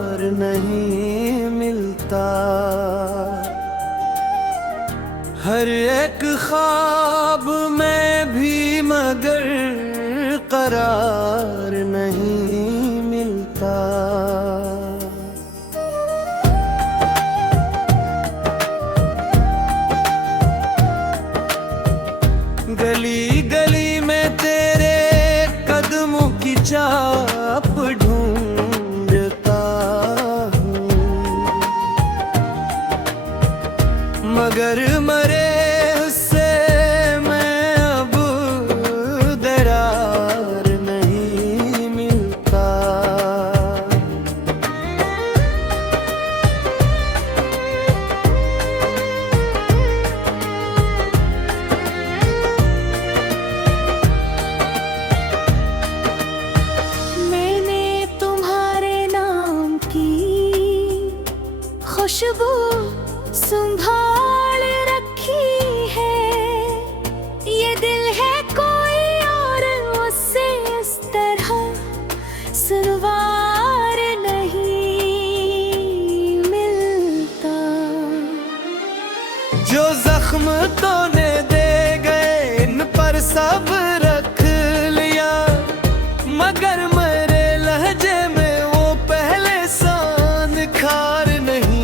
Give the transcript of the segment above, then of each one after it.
करार नहीं मिलता। हर एक ख्वाब में भी मगर करार नहीं मिलता। गली गली में तेरे कदमों की छाप ढूंढता हूँ, मगर मरे उससे मैं अब दरार नहीं मिलता। खुशबू संभाल रखी है, ये दिल है कोई और उससे इस तरह सुरवार नहीं मिलता। जो जख्म तूने दे गए इन पर सब रख लिया, मगर मेरे लहजे में वो पहले सान खार नहीं।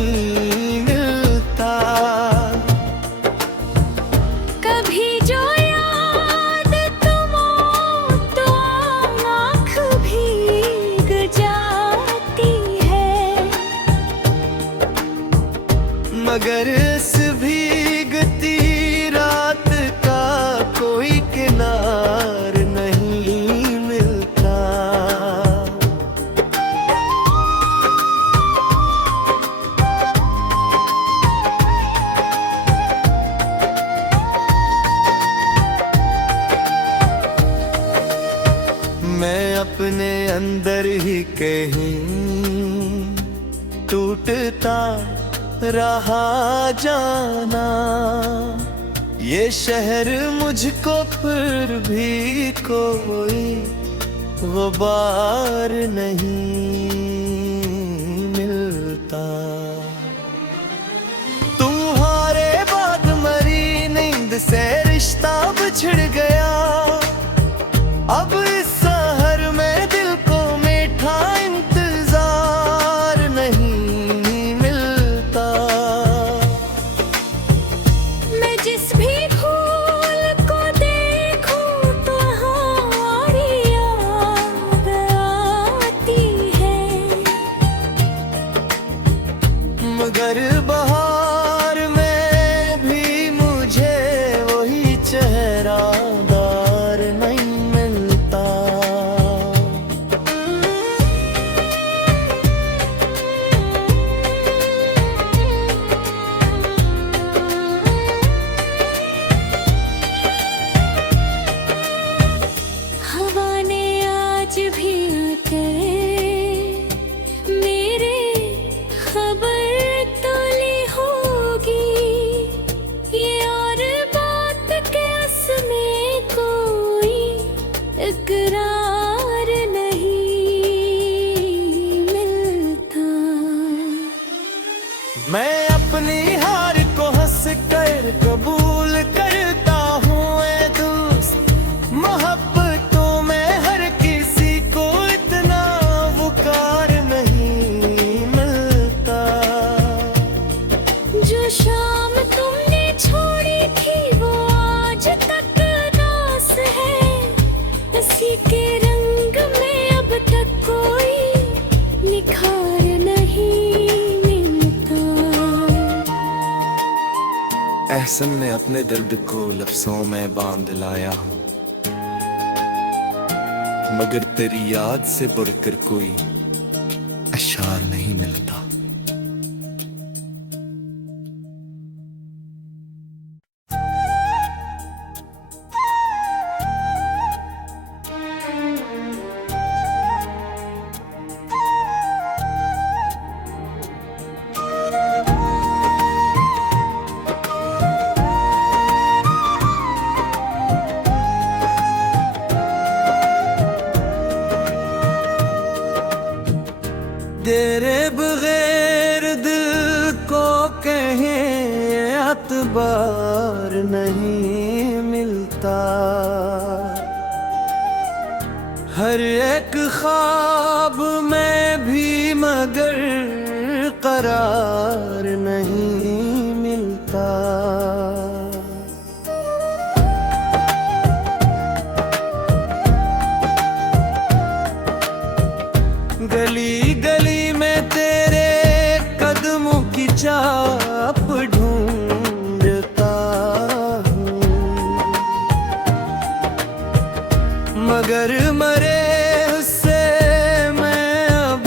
कभी जो याद तुम तो आँख भीग जाती है, मगर इस भीगती रात का कोई किनार नहीं मिलता। मैं अपने अंदर ही कहीं टूटता रहा जाना, ये शहर मुझको फिर भी कोई गुबार नहीं मिलता। तुम्हारे बाद मरी नींद से रिश्ता बिछड़ गया, अब इस शहर में दिल को मीठा इंतजार नहीं मिलता। मैं जिस भी फूल को देखूं तो तुम्हारी याद आती है, मगर बहार में भी मुझे वही चेहरादार नहीं मिलता। हवा ने आज भी आकर मेरे खबर तो ली होगी, ये और बात के उसमें कोई इकरार नहीं मिलता। मैं अपनी हार को हंस कर कबूल करता हूँ ऐ दोस्त, मोहब्बतों में हर किसी को इतना वकार नहीं मिलता। जो शाम तुमने छोड़ी थी वो आज तक रास है, इसी के रंग में अब तक कोई निखार नहीं मिलता। एहसन ने अपने दर्द को लफ्जों में बांध लाया हूँ, मगर तेरी याद से बढ़कर कोई अशार नहीं मिलता। तेरे बगैर दिल को कहीं अतबार नहीं मिलता। हर एक ख्वाब में भी मगर करार नहीं मिलता। गली गली में तेरे कदमों की छाप ढूंढता हूँ, मगर मरे उससे मैं अब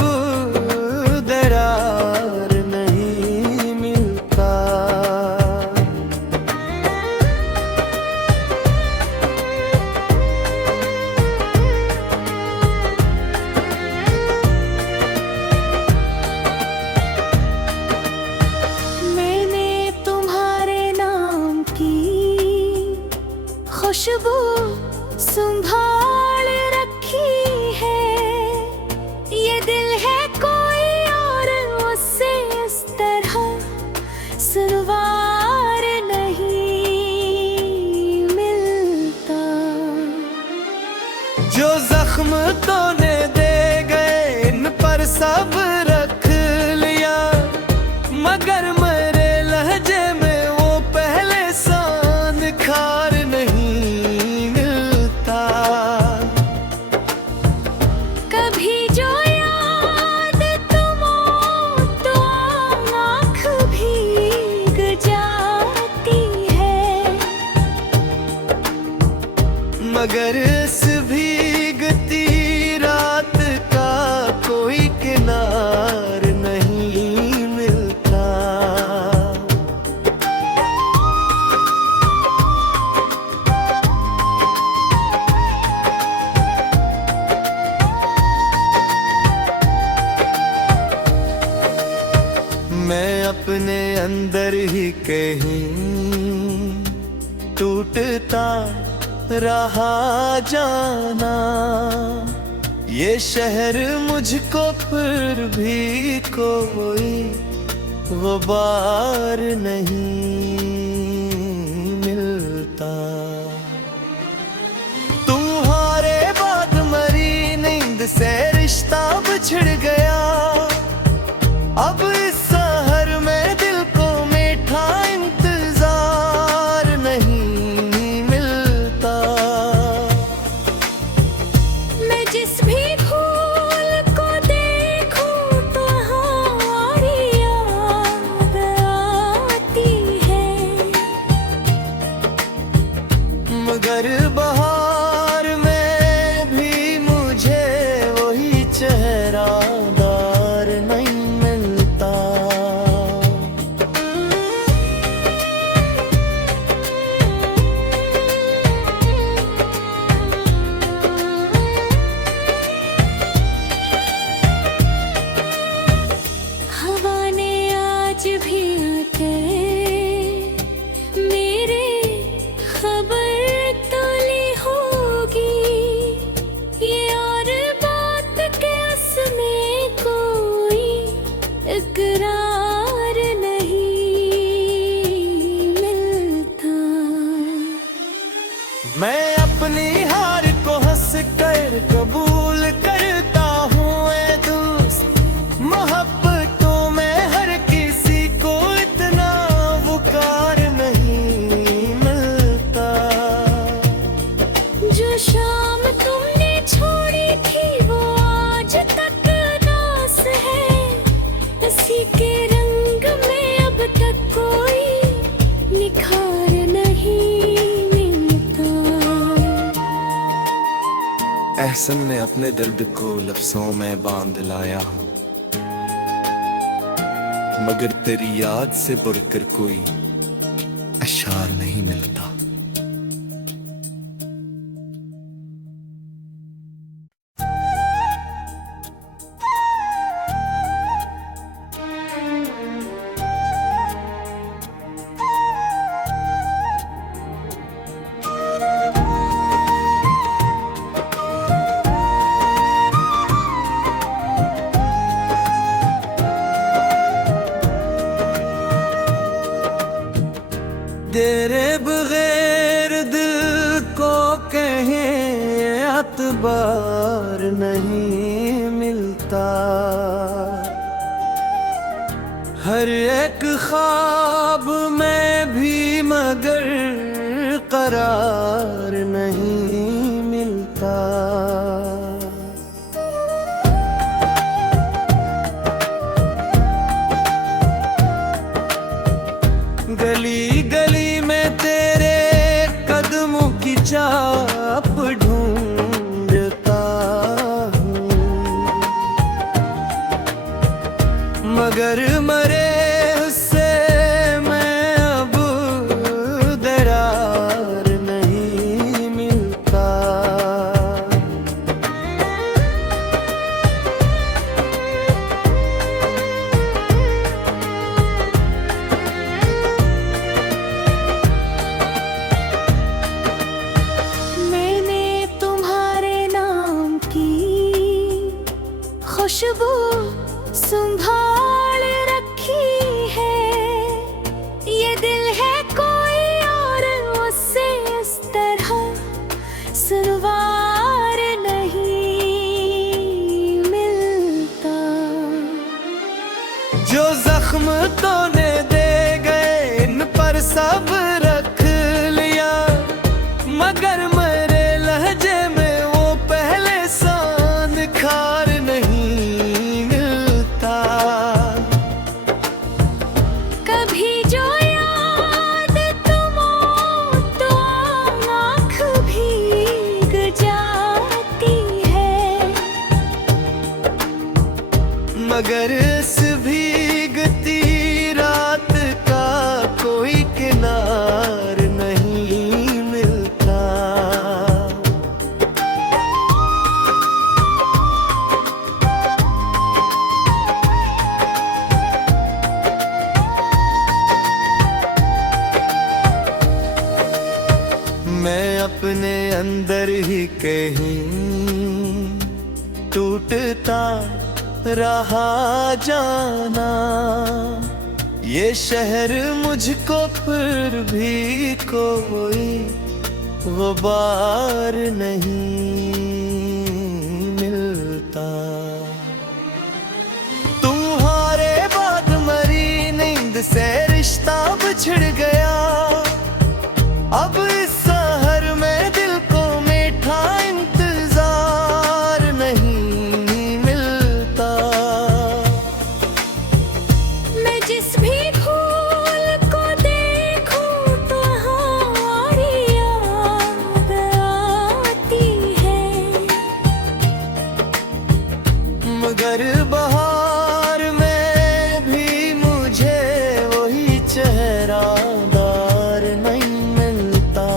दरार नहीं मिलता। खुशबू संभाल रखी है, ये दिल है कोई और उससे इस तरह सुरवार नहीं मिलता। जो जख्म तूने दे गए इन पर सब रख लिया, मगर मेरे लहजे में वो पहले सा निखार नहीं मिलता। कभी जो याद तुम तो आँख भीग जाती है, मगर इस भीगती रात का कोई किनार नहीं मिलता। मैं अपने अंदर ही कहीं टूटता रहा जाना, ये शहर मुझको फिर भी कोई गुबार नहीं मिलता। तुम्हारे बाद मरी नींद से रिश्ता बिछड़ गया, अब इस शहर में दिल को मीठा इंतजार नहीं मिलता। मैं जिस भी फूल को देखूं तो हमारी याद आती है, मगर बहार में भी मुझे वही चेहरादार नहीं मिलता। हवा ने आज भी आके मेरे खबर तो ली होगी, ये और बात के उसमें कोई इकरार नहीं मिलता। मैं अपनी हार को हंस कर कबूल करता हूँ ऐ दोस्त, मोहब्बतों में हर किसी को इतना वकार नहीं मिलता। जो शाम तुमने छोड़ी थी वो आज तक दास है, इसी के रंग में अब तक कोई निखार नहीं मिलता। एहसन ने अपने दर्द को लफ्जों में बांध लाया हूँ, मगर तेरी याद से बढ़कर कोई अशार नहीं मिलता। बार नहीं मिलता। हर एक ख्वाब में भी मगर करार नहीं मिलता। गली गली में तेरे कदमों की छाप ढूंढता हूँ, मगर मरे उससे मैं अब दरार नहीं मिलता। मैंने तुम्हारे नाम की खुशबू संभाल रखी है। ये दिल है कोई और उससे इस तरह सनवार नहीं मिलता। जो जख्म तूने दे गए इन पर सब रख लिया, मगर मेरे लहजे में वो पहले सा निखार नहीं मिलता। कभी जो याद तुम हो तो आँख भीग जाती है, मगर इस भीगती रात का कोई किनार नहीं मिलता। मैं अपने अंदर ही कहीं टूटता रहा जाना, ये शहर मुझको फिर भी कोई गुबार नहीं मिलता। तुम्हारे बाद मरी नींद से रिश्ता बिछड़ गया, अब इस शहर में दिल को मीठा इंतजार नहीं मिलता। मैं जिस भी फूल को देखूं तो हमारी याद आती है, मगर बहार में भी मुझे वही चेहरादार नहीं मिलता।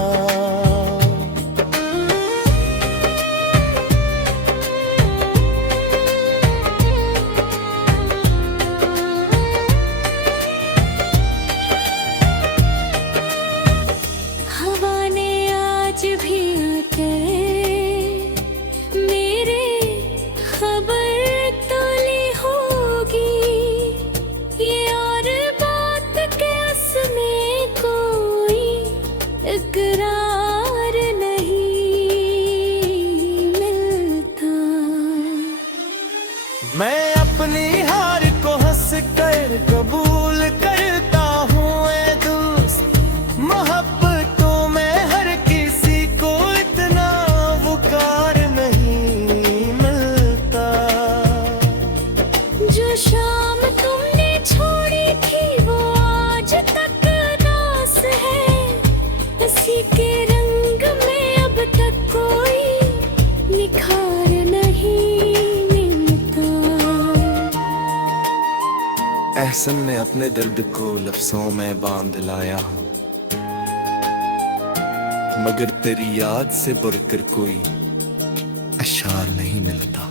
हवा ने आज भी आके मेरे खबर तो ली होगी, ये और बात के उसमें कोई इकरार नहीं मिलता। मैं अपनी हार को हंस कर कबूल करता हूँ ऐ दोस्त, मोहब्बतों में हर किसी को इतना वकार नहीं मिलता। जो शाम तुमने छोड़ी थी वो आज तक रास है, इसी के रंग में अब तक कोई निखार नहीं मिलता। एहसन ने अपने दर्द को लफ्जों में बांध लाया हूँ, मगर तेरी याद से बढ़कर कोई अशार नहीं मिलता।